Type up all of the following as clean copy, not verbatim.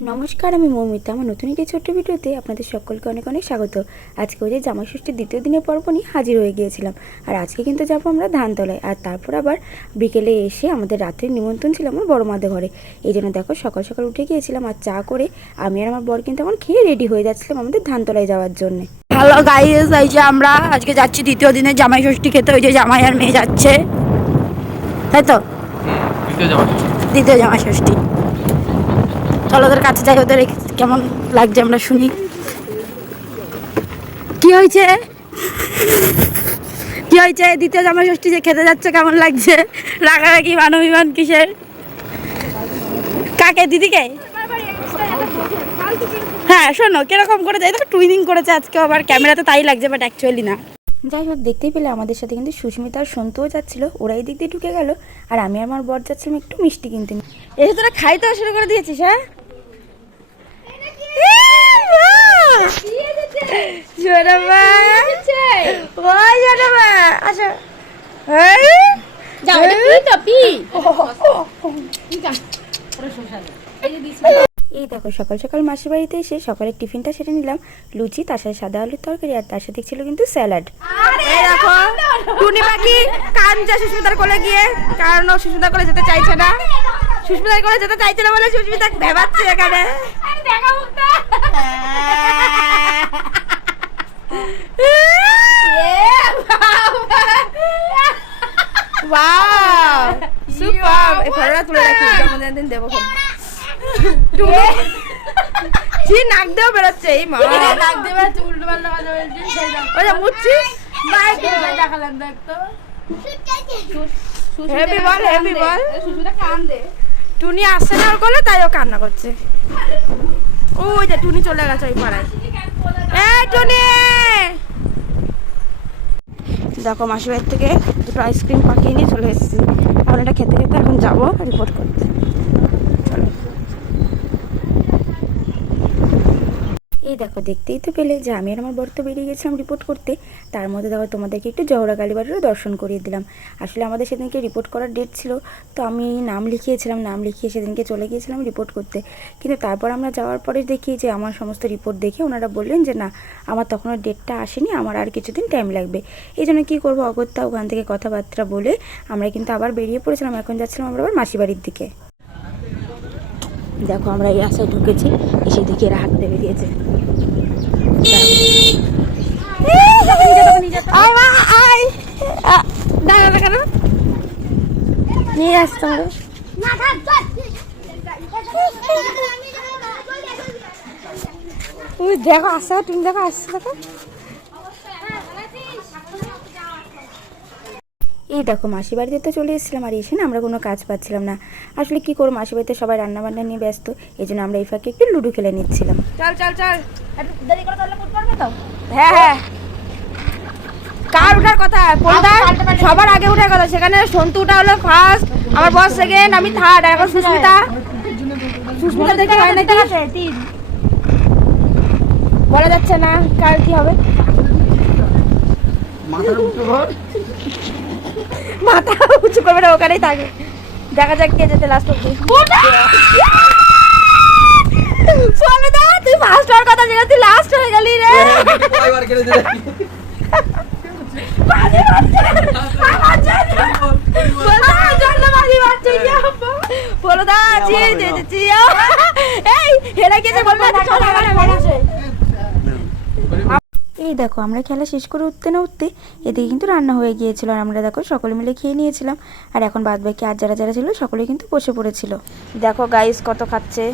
নমস্কার, আমি মৌমিতা। আমার নতুন একটি ছোট্ট ভিডিওতে আপনাদের সকলকে অনেক অনেক স্বাগত। আজকে ওই যে জামাই ষষ্ঠীর দ্বিতীয় দিনের পর্বণই হাজির হয়ে গিয়েছিলাম। আর আজকে কিন্তু যাবো আমরা ধানতলায়, আর তারপর আবার বিকেলে এসে আমাদের রাত্রির নিমন্ত্রণ ছিল আমার বড় মাদের ঘরে। এই জন্য দেখো সকাল সকাল উঠে গিয়েছিলাম, আর চা করে আমি আর আমার বর কিন্তু এখন খেয়ে রেডি হয়ে যাচ্ছিলাম আমাদের ধানতলায় যাওয়ার জন্য। হ্যালো গাইস, এই যে আমরা আজকে যাচ্ছি দ্বিতীয় দিনে জামাই ষষ্ঠী খেতে। ওই যে জামাই আর মেয়ে যাচ্ছে, তাই তো? দ্বিতীয় জামাই ষষ্ঠী। চলো ওদের কাছে যাই, ওদের কেমন লাগছে আমরা শুনি। কি হয়েছে কি হয়েছে দ্বিতীয় জামাই ষষ্ঠী যে খেতে যাচ্ছে, কেমন লাগছে? রাগারাগি মান অভিমান কিসের? কাকে? দিদিকে? হ্যাঁ শোনো, কিরকম করে যাই, দেখো টুইনিং করেছে আজকে আবার ক্যামেরাতে, তাই লাগছে বাট অ্যাকচুয়ালি না। যাই হোক, দেখতেই পেলে আমাদের সাথে কিন্তু সুস্মিতা আর সন্তুও যাচ্ছিলো। ওরা এই দিক দিয়ে ঢুকে গেল, আর আমি আর আমার বর যাচ্ছিলাম একটু মিষ্টি কিনতে। এই তোরা খাইতে শুরু করে দিয়েছিস? হ্যাঁ এই দেখো সকাল সকাল মাসির বাড়িতে এসে সকালের টিফিনটা সেরে নিলাম। লুচি, তার সাথে সাদা আলুর তরকারি, আর তার সাথে ছিল কিন্তু স্যালাড। এই দেখো টুনি পাখি কাঁদছে সুস্মিতার কোলে গিয়ে, কারণ ও সুস্মিতার কোলে যেতে চাইছে না। সুস্মিতার কোলে যেতে চাইছে না বলে সুস্মিতা ভেবাচ্ছে এখানে। Wow super! এই ফটোটা তুলে রাখি, জন্মদিনের দিন দেবো। জি নাক দেও বেরোচ্ছে। এই মা নাক দেবে উল্টো পাল্টা কথা বলছিস। ওই মুচ্ছিস মাইক দেখালাম দেখ তো। হেভি বল, হেভি বল। সুস্মিতা কান্দে। টুনি আসছে না ওর কোলে, তাই ও কান্না করছে। ওই যে টুনি চলে গেছে ওই পাড়ায়। এই টুনি দেখো, মাসির বাড়ি থেকে দুটো আইসক্রিম পাকিয়ে নিয়ে চলে এসেছি। এখন এটা খেতে খেতে এখন যাবো রিপোর্ট করতে। এই দেখো দেখতেই তো পেলে যে আমি আর আমার বর তো বেরিয়ে গেছিলাম রিপোর্ট করতে। তার মধ্যে দেখো তোমাদেরকে একটু জহরা কালীবাড়িরও দর্শন করিয়ে দিলাম। আসলে আমাদের সেদিনকে রিপোর্ট করার ডেট ছিল, তো আমি নাম লিখিয়েছিলাম। নাম লিখিয়ে সেদিনকে চলে গিয়েছিলাম রিপোর্ট করতে। কিন্তু তারপর আমরা যাওয়ার পরে দেখি যে আমার সমস্ত রিপোর্ট দেখে ওনারা বললেন যে না, আমার তখনও ডেটটা আসেনি, আমার আর কিছুদিন টাইম লাগবে। এই জন্য কী করবো, অগত্যা ওখান থেকে কথাবার্তা বলে আমরা কিন্তু আবার বেরিয়ে পড়েছিলাম। এখন যাচ্ছিলাম আমরা আবার মাসি বাড়ির দিকে। দেখো আমরা এই আশায় ঢুকেছি, এসে দেখি এরা হাঁটতে বেরিয়েছে। নিয়ে আসতে হবে। দেখো আসছে, তুমি দেখো আসছে, দেখো। এই দেখো মাসি বাড়িতে তো চলে এসেছিলাম, আর এসে না আমরা কোনো কাজ পাচ্ছিলাম না। আসলে কি করবো, মাসি বাড়িতে সবাই রান্নাবান্না নিয়ে ব্যস্ত, এই জন্য আমরা এই ফাঁকে একটু লুডো খেলে নিচ্ছিলাম। চল চল চল, দেরি করে তাহলে করতে পারবে তো? হ্যাঁ হ্যাঁ। কার উঠার কথা? সবার আগে উঠার কথা। সেখানে সন্তু উঠা হলো ফার্স্ট, আমার বস সেকেন্ড, আমি থার্ড, আর এখন সুস্মিতা। সুস্মিতা দেখে হয় নাকি বলা যাচ্ছে না কার কি হবে। মাথা উঁচু করবে না, ওখানেই থাকে। দেখা যাক কে যেতে লাস্ট অব্দি। তুই ফার্স্ট হওয়ার কথা, যেটা তুই লাস্ট হয়ে গেলি রে। এই দেখো আমরা খেলা শেষ করে উঠতে না উঠতে এদিকে কিন্তু রান্না হয়ে গিয়েছিল, আর আমরা দেখো সকলে মিলে খেয়ে নিয়েছিলাম। আর এখন বাদ বাকি আর যারা যারা ছিল সকলে কিন্তু বসে পড়েছিল। দেখো গাইস কত খাচ্ছে।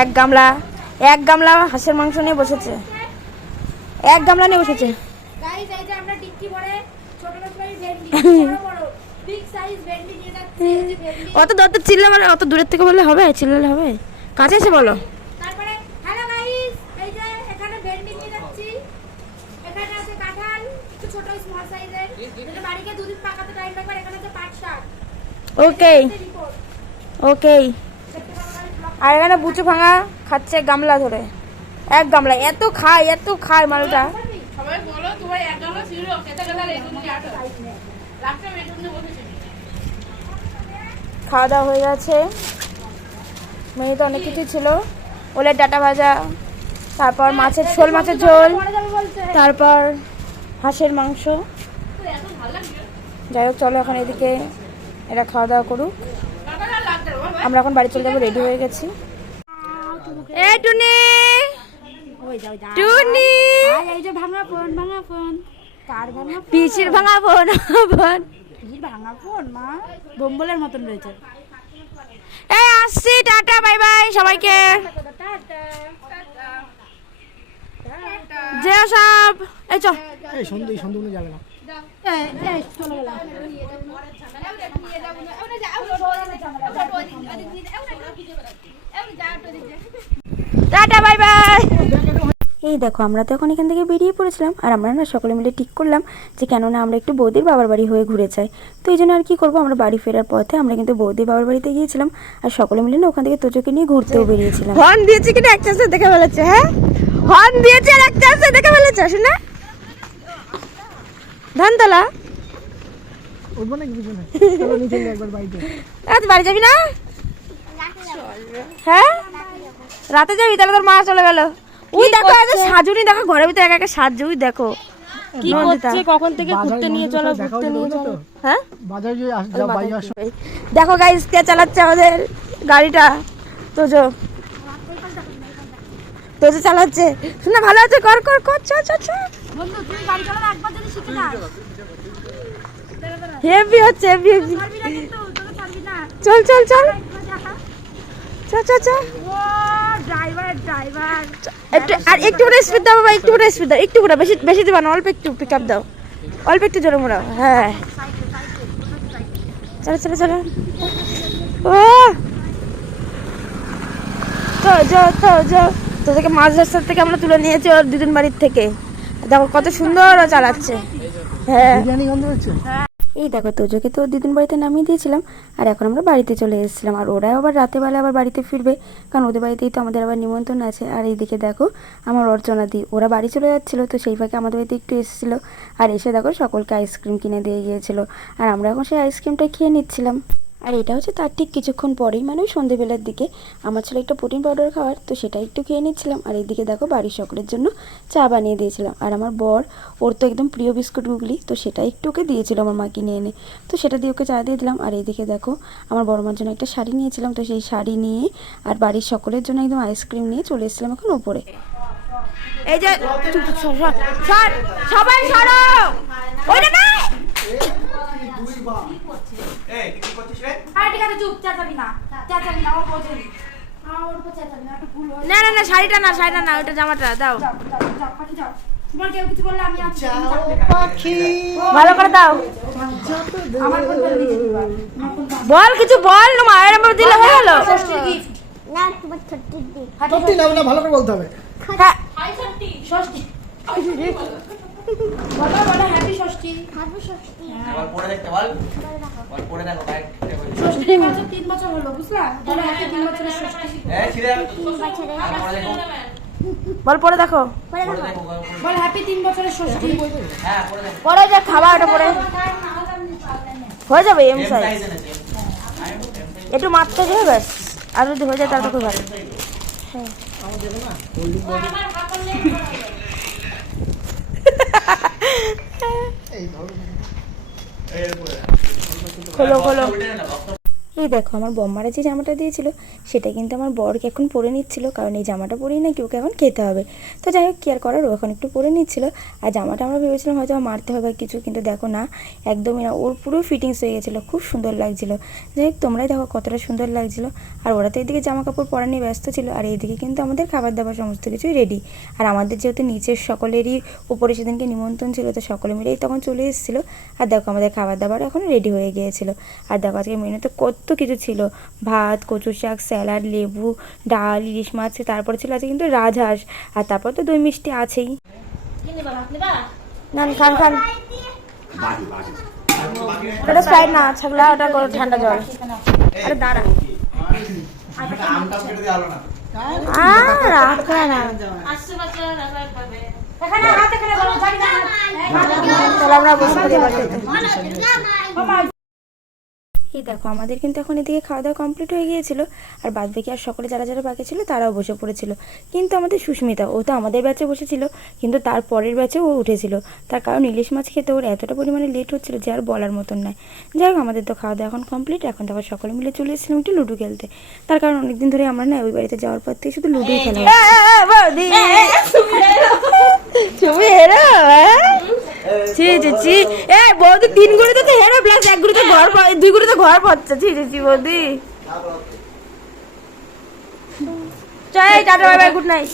এক গামলা হাঁসের মাংস নিয়ে বসেছে, এক গামলা নিয়ে বসেছে। অত দূর চিল্লা মানে, অত দূরের থেকে বললে হবে? চিল্লালে হবে? কাছে এসে বলো। ওকে ওকে। আর এখানে বুচু ভাঙা খাচ্ছে গামলা ধরে, এক গামলা। এত খায় মালটা। খাওয়া দাওয়া হয়ে গেছে। মেনুতে অনেক কিছু ছিল, ওলের ডাটা ভাজা, তারপর মাছের শোল মাছের ঝোল, তারপর হাঁসের মাংস। যাই হোক চলো এখন এদিকে এরা খাওয়া দাওয়া করুক, আমরা এখন বাড়ি চলে যাবো, রেডি হয়ে গেছি। এই টুনি টুনি এই যে ভাঙা ফোন কার ভাঙা পিসির ভাঙা ফোন ফোন ভাঙা ফোন মা বোম্বলের মতন রয়েছে। এই আসছি, টাটা বাই বাই সবাইকে, যে সব এই চল এই সন্ধু যাবে না। Tata bye bye. এই দেখো আমরা তো এখন এখান থেকে বেরিয়ে পড়েছিলাম, আর আমরা না সকলে মিলে ঠিক করলাম যে কেননা আমরা একটু বৌদির বাবার বাড়ি হয়ে ঘুরে যাই। তো এই জন্য আর কি করবো, আমরা বাড়ি ফেরার পথে আমরা কিন্তু বৌদির বাবার বাড়িতে গিয়েছিলাম, আর সকলে মিলে না ওখান থেকে তোজোকে নিয়ে ঘুরতেও বেরিয়েছিলাম। হর্ন দিয়েছি কিনা এক চান্সে দেখে ফেলেছে, হ্যাঁ হর্ন দিয়েছি আর এক চান্সে দেখে ফেলেছে, শুনে ধানতলা উঠবো নাকি পিছনে? চলো নিচে নিয়ে একবার বাড়িতে। তুই বাড়ি যাবি না? হ্যাঁ রাতে যাবি, তাহলে তোর মা চলে গেল। ওই দেখো এত সাজুনি, দেখো ঘরের ভিতরে একা একা সাজছে, ওই দেখো কি করছে, কখন থেকে ঘুরতে নিয়ে চলো ঘুরতে নিয়ে চলো। হ্যাঁ বাজার যে যা বাড়ি আসো। দেখো গাইস কে চালাচ্ছে আমাদের গাড়িটা, তোজো তোজো চালাচ্ছে, শুনে ভালো আছে, কর কর কর, চ চ চ বন্ধু তুই গাড়ি চালানো একবার যদি শিখে না হেভি হচ্ছে, হেভি হেভি, পারবি না, কিন্তু তোকে পারবি না। চল চল চল চ চ চ, ও ড্রাইভার একটু আর একটু করে স্পিড দাও বাবা, একটু করে স্পিড দাও, একটু করে, বেশি বেশি দিবা না, অল্প একটু পিক আপ দাও, অল্প একটু জোরে মোড়াও। হ্যাঁ চলো চলো চলো, ও তো তোদেরকে মাছ রাস্তার থেকে আমরা তুলে নিয়েছি ওর দিদিন বাড়ির থেকে, দেখো কত সুন্দর ও চালাচ্ছে। হ্যাঁ বিরিয়ানি গন্ধ হচ্ছে। এই দেখো তোজোকে তো দিদিন বাড়িতে নামিয়ে দিয়েছিলাম, আর এখন আমরা বাড়িতে চলে এসেছিলাম, আর ওরাই আবার রাতে বেলা আবার বাড়িতে ফিরবে, কারণ ওদের বাড়িতেই তো আমাদের আবার নিমন্ত্রণ আছে। আর এইদিকে দেখো আমার অর্চনা দি, ওরা বাড়ি চলে যাচ্ছিলো, তো সেই ফাঁকে আমাদের বাড়িতে একটু এসেছিলো, আর এসে দেখো সকলকে আইসক্রিম কিনে দিয়ে গিয়েছিলো, আর আমরা এখন সেই আইসক্রিমটা খেয়ে নিচ্ছিলাম। আর এটা হচ্ছে তার ঠিক কিছুক্ষণ পরেই, মানে ওই সন্ধ্যেবেলার দিকে আমার ছিল একটা প্রোটিন পাউডার খাওয়ার, তো সেটা একটু খেয়ে নিচ্ছিলাম। আর এইদিকে দেখো বাড়ির সকলের জন্য চা বানিয়ে দিয়েছিলাম, আর আমার বর ওর তো একদম প্রিয় বিস্কুট গুগলি, তো সেটা একটু ওকে দিয়েছিল আমার মা কিনে এনে, তো সেটা দিয়ে ওকে চা দিয়ে দিলাম। আর এইদিকে দেখো আমার বড় মার জন্য একটা শাড়ি নিয়েছিলাম, তো সেই শাড়ি নিয়ে আর বাড়ির সকলের জন্য একদম আইসক্রিম নিয়ে চলে এসেছিলাম এখন ওপরে। এই যে সবাই সরো, ওইটা না না না না, শাড়িটা না, শাড়িটা না, ওইটা জামাটা দাও, তোমার কেউ কিছু বললে আমি আছি, ভালো করে দাও, আমার কোন বলে দিয়েছি এবার। বল কিছু বল না, মায়ের নাম্বার দিলে হয়ে গেল। না তোমার ছোট্টি দি সত্যি না না ভালো করে বলতে হবে। হ্যাঁ ষষ্ঠী বলো বলো হ্যাপি ষষ্ঠী। হাবু ষষ্ঠী বল পড়ে দেখতে বল বল পড়ে দেখো গাইড ষষ্ঠী বছর 3 বছর হলো, বুঝলা? বলো হ্যাপি 3 বছরের ষষ্ঠী। এই ছিড়ে 3 বছরে আর পড়ে দেখো বল পরে দেখো, পরে পড়ে দেখো দেখো বল হ্যাপি 3 বছরের ষষ্ঠী। হ্যাঁ পড়ে দেখো পরে যে খাবার ওটা পরে হয়ে যাবে এম সাইজ, সাইজ এনেছে একটু মারতে যাবে ব্যাস, আর যদি হয়ে যায় তাহলে তো খুব ভালো। খোলো খোলো। এই দেখো আমার বম্মারা যে জামাটা দিয়েছিল সেটা কিন্তু আমার বরকে এখন পরে নিচ্ছিল, কারণ এই জামাটা পরেই নাকি ওকে এখন খেতে হবে। তো যাই হোক কি আর করার, ও এখন একটু পরে নিচ্ছিল। আর জামাটা আমরা ভেবেছিলাম হয়তো মারতে হবে কিছু, কিন্তু দেখো না একদমই না, ওর পুরো ফিটিংস হয়ে গেছিলো, খুব সুন্দর লাগছিল। যাই হোক তোমরাই দেখো কতটা সুন্দর লাগছিল। আর ওরা তো এদিকে জামা কাপড় পরা নিয়ে ব্যস্ত ছিল, আর এইদিকে কিন্তু আমাদের খাবার দাবার সমস্ত কিছুই রেডি। আর আমাদের যেহেতু নিচের সকলেরই উপরে সেদিনকে নিমন্ত্রণ ছিল, তো সকলে মিলেই তখন চলে এসেছিলো। আর দেখো আমাদের খাবার দাবার এখন রেডি হয়ে গিয়েছিলো। আর দেখো আজকে মেনুতে কত কিছু ছিল, ভাত, কচু শাক, স্যালাড, লেবু, ডাল, ইলিশ মাছ, তারপরে ছিল আজকে কিন্তু রাজহাঁস, আর তারপর তো দই মিষ্টি আছেই। না খান খান, ওটা স্প্রাইট না ছাগলা, ওটা ঠান্ডা জল। আরে দাঁড়া আমটা কেটে দিয়ে আলো না রাখ না, তাহলে আমরা বসে পড়ি এবার খেতে। এই দেখো আমাদের কিন্তু এখন এদিকে খাওয়া দাওয়া কমপ্লিট হয়ে গিয়েছিল, আর বাদ বাকি আর সকলে যারা যারা বাকি ছিল তারাও বসে পড়েছিল। কিন্তু আমাদের সুস্মিতা, ও তো আমাদের ব্যাচে বসেছিল, কিন্তু তার পরের ব্যাচে ও উঠেছিল। তার কারণ ইলিশ মাছ খেতে ওর এতটা পরিমাণে লেট হচ্ছিল যে আর বলার মতন নয়। যাই হোক, আমাদের তো খাওয়া দাওয়া এখন কমপ্লিট। এখন তো আবার সকলে মিলে চলে এসেছিলাম একটু লুডো খেলতে। তার কারণ অনেকদিন ধরে আমরা না ওই বাড়িতে যাওয়ার পর থেকে শুধু লুডোই খেলা তুমি হেরো ছি ছি ছি। এ বৌদি 3 গুড়িতে তো হেরো প্লাস 1 গুড়িতে ঘর 2 গুড়িতে ঘর পড়ছে। ছি ছি ছি বৌদি। চল tata bye bye good night.